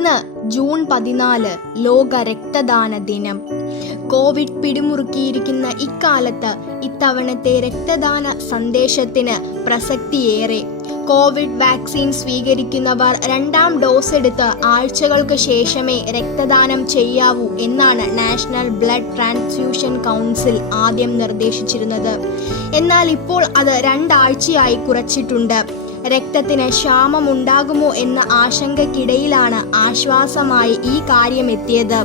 ഇന്ന് ജൂൺ 14 ലോക രക്തദാന ദിനം. കോവിഡ് പിടിമുറുക്കിയിരിക്കുന്ന ഇക്കാലത്ത് ഇത്തവണത്തെ രക്തദാന സന്ദേശത്തിന് പ്രസക്തിയേറെ. കോവിഡ് വാക്സിൻ സ്വീകരിക്കുന്നവർ 2ാം ഡോസ് എടുത്ത് ആഴ്ചകൾക്ക് ശേഷമേ രക്തദാനം ചെയ്യാവൂ എന്നാണ് നാഷണൽ ബ്ലഡ് ട്രാൻസ്ഫ്യൂഷൻ കൗൺസിൽ ആദ്യം നിർദ്ദേശിച്ചിരുന്നത്. എന്നാൽ ഇപ്പോൾ അത് 2 ആഴ്ചയായി കുറച്ചിട്ടുണ്ട്. രക്തത്തിന് ക്ഷാമമുണ്ടാകുമോ എന്ന ആശങ്കയ്ക്കിടയിലാണ് ആശ്വാസമായി ഈ കാര്യമെത്തിയത്.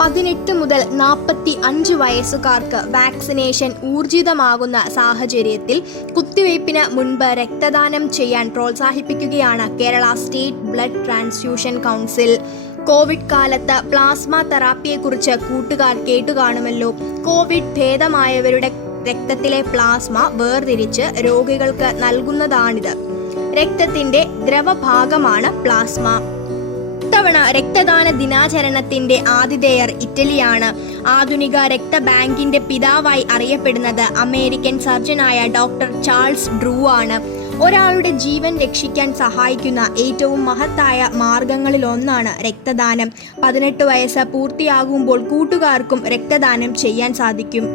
18 മുതൽ 45 വയസ്സുകാർക്ക് വാക്സിനേഷൻ ഊർജിതമാകുന്ന സാഹചര്യത്തിൽ കുത്തിവയ്പ്പിന് മുൻപ് രക്തദാനം ചെയ്യാൻ പ്രോത്സാഹിപ്പിക്കുകയാണ് Kerala state blood transfusion council. Covid കാലത്ത് പ്ലാസ്മ തെറാപ്പിയെക്കുറിച്ച് കൂട്ടുകാർ കേട്ടുകാണുമല്ലോ. കോവിഡ് ഭേദമായവരുടെ രക്തത്തിലെ പ്ലാസ്മ വേർതിരിച്ച് രോഗികൾക്ക് നൽകുന്നതാണിത്. രക്തത്തിന്റെ ദ്രവഭാഗമാണ് പ്ലാസ്മ. ഇത്തവണ രക്തദാന ദിനാചരണത്തിന്റെ ആതിഥേയർ ഇറ്റലിയാണ്. ആധുനിക രക്തബാങ്കിന്റെ പിതാവായി അറിയപ്പെടുന്നത് അമേരിക്കൻ സർജനായ ഡോക്ടർ ചാൾസ് ഡ്രൂ ആണ്. ഒരാളുടെ ജീവൻ രക്ഷിക്കാൻ സഹായിക്കുന്ന ഏറ്റവും മഹത്തായ മാർഗങ്ങളിലൊന്നാണ് രക്തദാനം. 18 വയസ്സ് പൂർത്തിയാകുമ്പോൾ കൂട്ടുകാർക്കും രക്തദാനം ചെയ്യാൻ സാധിക്കും.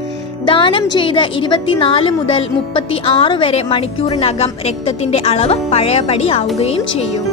ദാനം ചെയ്ത് 24 മുതൽ 36 വരെ മണിക്കൂറിനകം രക്തത്തിന്റെ അളവ് പഴയപടി ആവുകയും ചെയ്യും.